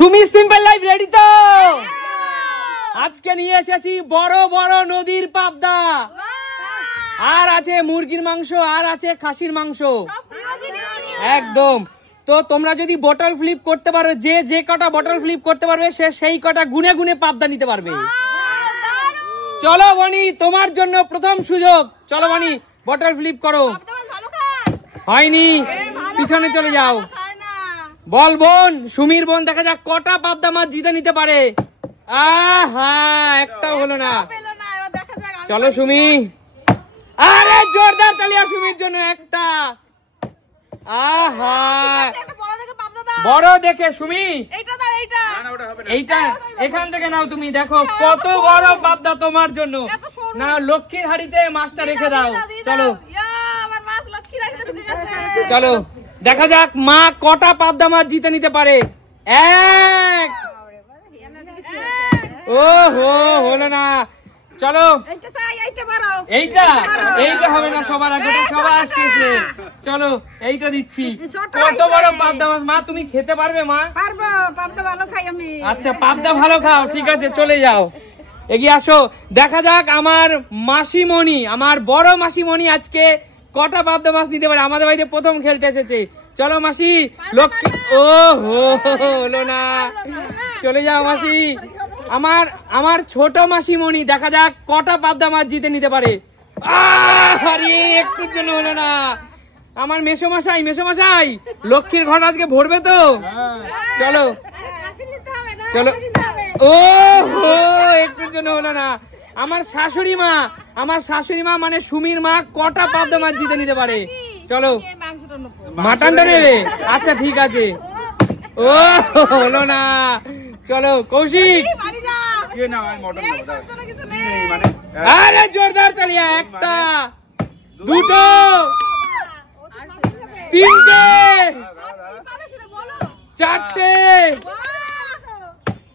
Sumi simple life ready তো? আজকে নিয়ে এসেছি বড় বড় নদীর পাবদা, আর আছে মুরগির মাংস, আর আছে খাসির মাংস একদম। তো তোমরা যদি বটল ফ্লিপ করতে পারো, যে কটা বটল ফ্লিপ করতে পারবে সে সেই কটা গুনে গুনে পাবদা নিতে পারবে। চলো বনি, তোমার জন্য প্রথম সুযোগ। চলো বনি, বটল ফ্লিপ করো। হয়নি, পিছনে চলে যাও। বল বোন, সুমির বোন, দেখা যাক কটা পাবদা মাছ জিতে নিতে পারে। আহা, একটাও হলো না। চলো সুমি, আরে জোরদার তালিয়া সুমির জন্য একটা। আহা, বড় দেখে সুমি, এইটা এখান থেকে নাও তুমি। দেখো কত বড় পাবদা তোমার জন্য। না, লক্ষ্মীর হাড়িতে মাছটা রেখে দাও। চলো চলো, দেখা যাক মা কটা পাবদা মাছ জিতে নিতে পারে। এক, ও হো, হলো না। চলো, এইটা হবে না, সবার আগে সবার শেষে। চলো এইটা দিচ্ছি। কত বড় পাবদা মাছ মা, তুমি খেতে পারবে মা? পারবো, পাবদা ভালো খাই আমি। আচ্ছা, পাবদা ভালো খাও, ঠিক আছে চলে যাও, এগিয়ে আসো। দেখা যাক আমার মাসিমণি, আমার বড় মাসিমণি আজকে কটা পাবদা মাছ নিতে পারে। আমাদের বাড়িতে প্রথম খেলতে এসেছে। চলো মাসি, লক্ষ্মী। ও হো, হলো না, চলে যাও মাসি। আমার ছোট মাসিমণি, দেখা যাক কটা পাবদা মাছ জিতে নিতে পারে। আরে একটুর জন্য হলো না। আমার মেসোমশাই, লক্ষ্মীর ঘর আজকে ভরবে তো? চলো চলো, ও হো, একটুর জন্য হলো না। আমার শাশুড়ি মা মানে সুমির মা কটা পাবদা মাছ জিতে নিতে পারে? চলো, মাটনটা নেবে? আচ্ছা ঠিক আছে। ও হলো না। চলো কৌশিক, আরে জোরদার তালিয়া। একটা, দুটো, তিনটে, চারটে,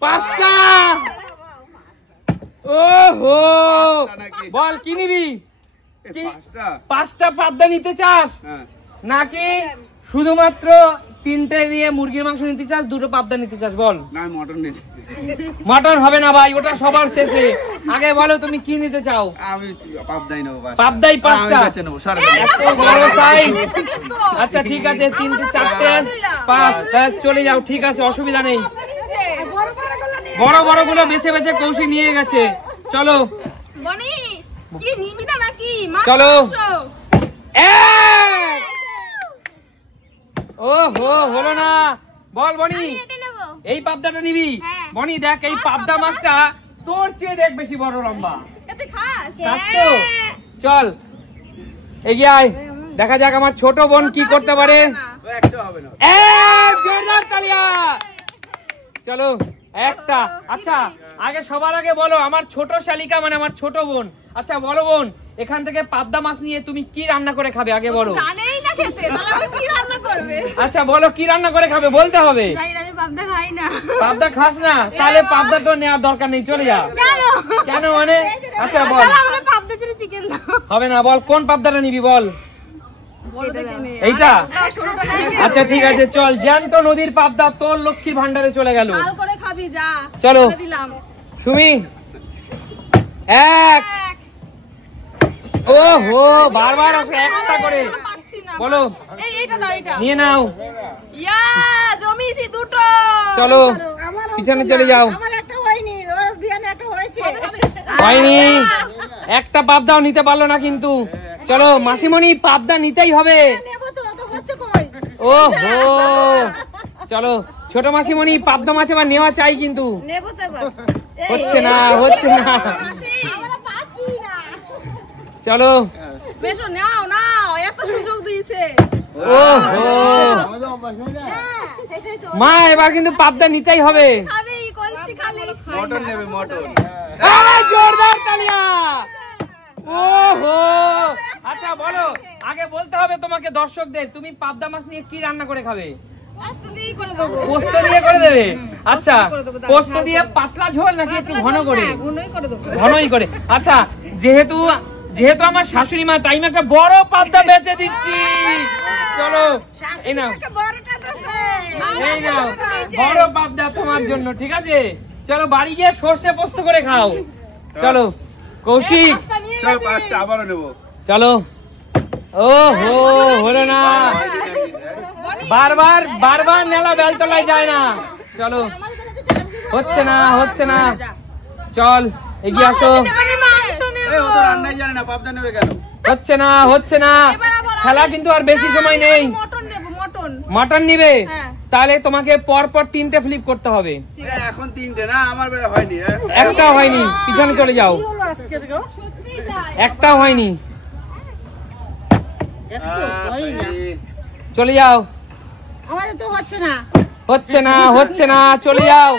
পাঁচটা। ও হো, বল কি নিবি? পাঁচটা পাবদা নিতে চাস নাকি শুধুমাত্র তিনটে নিয়ে মুরগির মাংস নিতে চাস, দুটো পাবদা নিতে চাস? বল। মটন হবে না ভাই, ওটা সবার শেষে। আগে বলো তুমি কি নিতে চাও? আমি পাবদাই নেব। পাবদাই পাঁচটা? এত বড় সাইজ। আচ্ছা ঠিক আছে, তিনটে, চারটে, পাঁচ, চলে যাও, ঠিক আছে, অসুবিধা নেই। বড় বড় গুলো বেছে বেছে কৌশিক নিয়ে গেছে। চলো চলো, ও হো, হলো না। বল বনি, এই পাবদাটা নিবি? বনি দেখ, এই পাবদা মাছটা তোর চেয়ে দেখ বেশি বড়, লম্বা। চল এগিয়ে আয়, দেখা যাক আমার ছোট বোন কি করতে পারে। চলো একটা। আচ্ছা আগে সবার আগে বলো, আমার ছোট শালিকা মানে আমার ছোট বোন। আচ্ছা বলো বোন, এখান থেকে পাবদা মাছ নিয়ে তুমি কি রান্না করে খাবে? আগে বলো। আচ্ছা বলো, কি রান্না করে খাবে বলতে হবে। পাবদা খাস না? তাহলে পাবদা তো নেওয়ার দরকার নেই, চলে যা। কেন মানে? আচ্ছা বল। হবে না, বল কোন পাবদাটা নিবি বল। এইটা? আচ্ছা ঠিক আছে, চল। জ্যান্ত নদীর পাবদা তোর লক্ষ্মীর ভান্ডারে চলে গেল। চলো সুমি, এক, ও হো, বারবার একটা করে বলো, নিয়ে নাও। চলো পিছনে চলে যাও। হয়নি, একটা পাবদাও নিতে পারলো না কিন্তু। চলো মাসিমণি, পাবদা নিতেই হবে। ও হো, চলো ছোট মাসিমণি, পাবদা মাছ এবার নেওয়া চাই কিন্তু। হচ্ছে না। চলো মা, এবার কিন্তু পাবদা নিতেই হবে। জোরদার তালিয়া। ও হো, আচ্ছা বলো, আগে বলতে হবে তোমাকে দর্শকদের, তুমি পাবদা মাছ নিয়ে কি রান্না করে খাবে? পোস্ত দিয়ে করে দেবে? আচ্ছা, পোস্ত দিয়ে পাতলা ঝোল নাকি একটু ঘন করে? ঘনই করে। আচ্ছা, যেহেতু আমার শাশুড়ি মা, তাই আমি একটা বড় পাবদা বেচে দিচ্ছি। চলো এই নাও এই নাও বড় পাবদা তোমার জন্য, ঠিক আছে? চলো বাড়ি গিয়ে সর্ষে পোস্ত করে খাও। চলো কৌশিক, চল 5টা আবারও নেব। চলো। ও হো, হলো না, বারবার বারবার নেলা বেলতলায় যায় না। চলো, হচ্ছে না হচ্ছে না, চল এগিয়ে আসো। এই ও তো রান্নাই জানে না, পাবদা নেবে কেন? হচ্ছে না হচ্ছে না, খেলা কিন্তু আর বেশি সময় নেই। মটন নিবে? তাহলে তোমাকে পর পর 3টে ফ্লিপ করতে হবে। এখন 3টে না, আমার হয়নি। একটাও হয়নি, পিছনে চলে যাও। একটাও হয়নি, চলে যাও। আমাদের তো হচ্ছে না, হচ্ছে না হচ্ছে না, চলে যাও।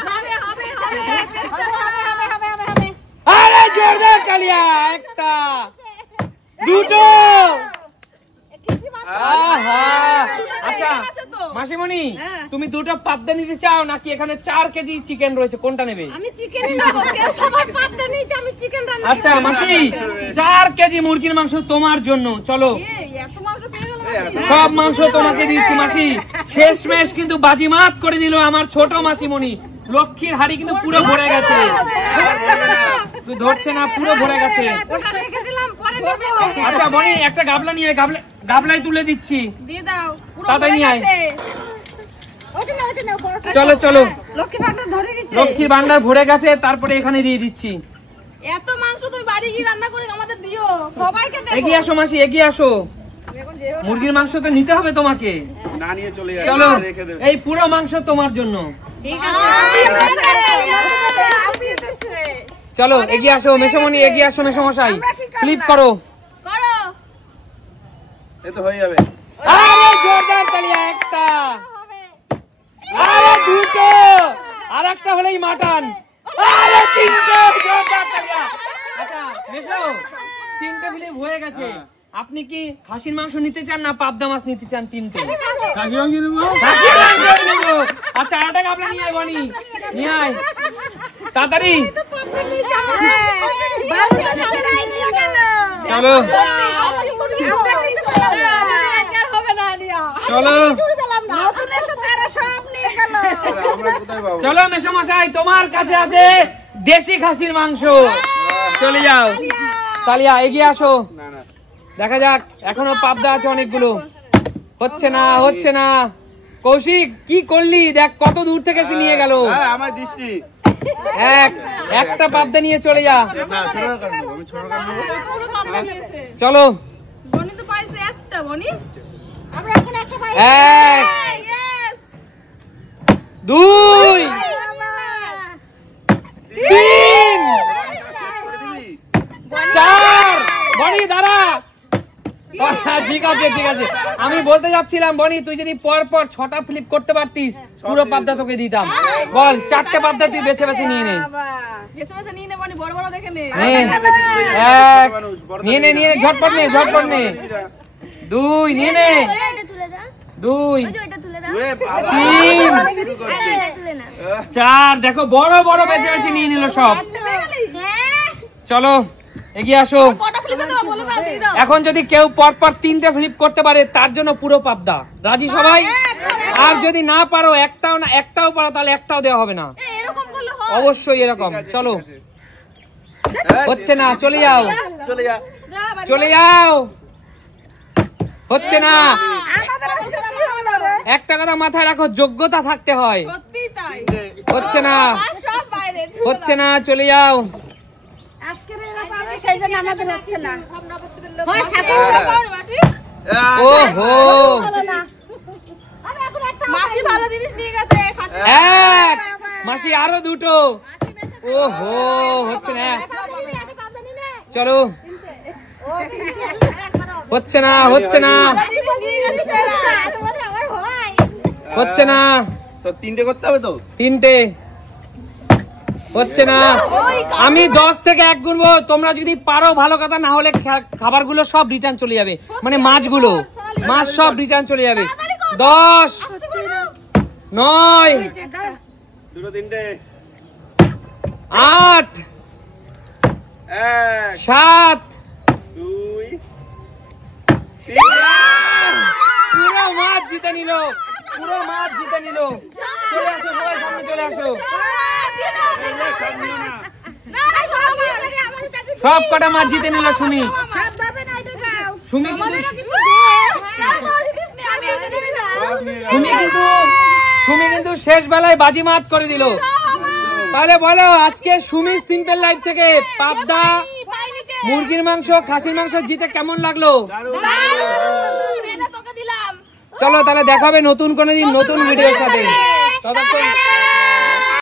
আরে জোরদার কালিয়া, একটা দুটো। আহা, আচ্ছা মাসিমণি, তুমি দুটো পাবদা নিতে চাও নাকি এখানে 4 কেজি চিকেন রয়েছে, কোনটা নেবে? আমি চিকেনই নেব, কেউ সবাই পাবদা নিয়েছে, আমি চিকেন রান্না। আচ্ছা মাসি, 4 কেজি মুরগির মাংস তোমার জন্য। চলো, এত মাংস পেয়ে গেল সব মাংস তোমাকে দিচ্ছি মাসি। শেষমেশ কিন্তু বাজিমাত করে দিল আমার ছোট মাসিমণি। লক্ষ্মীর হাড়ি কিন্তু পুরো ভরে গেছে। তুই ধরছে না, পুরো ভরে গেছে। ওটা রেখে দিলাম, পরে নেব। আচ্ছা বনি, একটা গাবলা নিয়ে আয়, গাবলাই তুলে দিচ্ছি। দিয়ে দাও, পুরো তাড়াতাড়ি নিয়ে আয়। ওটা না বড়টা। চলো চলো, লক্ষ্মী ভান্ডার ধরে দিচ্ছে। লক্ষ্মীর ভান্ডার ভরে গেছে, তারপরে এখানে দিয়ে দিচ্ছি। এত মাংস তুমি বাড়ি গিয়ে রান্না করে আমাদের দিও, সবাইকে দেব। এগিয়ে আসো মাসি, এগিয়ে আসো। মুরগির মাংস তো নিতে হবে তোমাকে। না নিয়ে চলে যাবে, চলো, রেখে দেবে। এই পুরো মাংস তোমার জন্য। ঠিক আছে, চলো এগিয়ে আসো মেসমণি, এগিয়ে আসো মেসমশাই। ফ্লিপ করো। করো। এই তো হয়ে যাবে। আরে জোরদার তালিয়া, একটা, আরে দুটো, আর একটা হলেই মাটন। আরে 3টে, জোরদার তালিয়া। আচ্ছা মেসো, 3টে ফ্লিপ হয়ে গেছে। আপনি কি খাসির মাংস নিতে চান না পাবদা মাছ নিতে চান? 3টে কাকি অঙ্গি নেব। আচ্ছা, আরেকটা গাবলা নিয়ে আয় বনি, নিয়ে আয় তাড়াতাড়ি। চলো চলো চলো মেসমশাই, তোমার কাছে আছে দেশি খাসির মাংস। চলে যাও তালিয়া, এগিয়ে আসো। না না, দেখা যাক, এখনো পাবদা আছে অনেকগুলো। হচ্ছে না হচ্ছে না। কৌশিক কি করলি, দেখ কত দূর থেকে সে নিয়ে গেল। আমার দৃষ্টি। একটা পাবদা নিয়ে চলে যা। না, ছোট কাট নেব, আমি ছোট কাট নেব। পুরো পাবদা নিয়েছে। চলো, বনি তো পাইছে একটা, বনি আমরা এখন একটা পাইছি। 1 2 3 4। বনি দাঁড়া। ঠিক আছে ঠিক আছে, আমি বলতে যাচ্ছিলাম বনি, তুই যদি পর পর 6টা ফ্লিপ করতে পারতিস, পুরো পাবদা তোকে দিতাম। বল, 4টে পাবদা তুই বেছে বেছে নিয়ে নে। বেছে বেছে নিয়ে নে, বনি বড় বড় দেখে নে। নিয়ে নে নিয়ে নে, ঝটপট নে ঝটপট নে। 2 নিয়ে নে, 2 3 4। দেখো বড় বড় বেছে বেছে নিয়ে নিল সব। চলো এগিয়ে আসো। কটা ফ্লিপে দাও বলে দাও, দিয়ে দাও। এখন যদি কেউ পরপর 3টে ফ্লিপ করতে পারে, তার জন্য পুরো পাবদা। রাজি সবাই? আর যদি না পারো, একটাও পারো, তাহলে একটাও দেওয়া হবে না। এরকম করলে হয়? অবশ্যই এরকম। চলো, হচ্ছে না, চলে যাও চলে যা। যা বাড়ি চলে যাও। হচ্ছে না। আমাদের আজকে কি হলো রে? একটা কথা মাথায় রাখো, যোগ্যতা থাকতে হয়। সত্যি তাই। হচ্ছে না আর সব বাইরে। হচ্ছে না, চলে যাও। আজকে সেই জন্য আমাদের হচ্ছে না। হয় ঠাকুর পাওনি মাসি? ওহো, আমি এখন একটা মাসি ভালো জিনিস নিয়ে গেছে, খাসি। 1 মাসি, আরো 2। ওহো, হচ্ছে না। চলো, হচ্ছে না হচ্ছে না ভালো জিনিস নিয়ে গেছে তোরা। তোমাদের আবার হয়। হচ্ছে না। তো 3টে করতে হবে তো। 3টে হচ্ছে না। আমি 10 থেকে 1 গুনবো, তোমরা যদি পারো ভালো কথা, না হলে খাবারগুলো সব রিটার্ন চলে যাবে, মানে মাছগুলো, মাছ সব রিটার্ন চলে যাবে। 10 9 দুটো 3টে 8 1 7 2 3। পুরো জিতে নিল, পুরো মাছ জিতে নিল। চলে আসো সবাই, সামনে চলে আসো। সব কটা মাছ জিতে নিল সুমি। সুমি কিন্তু শেষ বেলায় বাজি মাত করে দিল। তাহলে বলো আজকে সুমি সিম্পল লাইফ থেকে পাবদা, মুরগির মাংস, খাসির মাংস জিতে কেমন লাগলো? চলো তাহলে দেখাবে নতুন কোনো দিন নতুন ভিডিওর সাথে। ততক্ষণ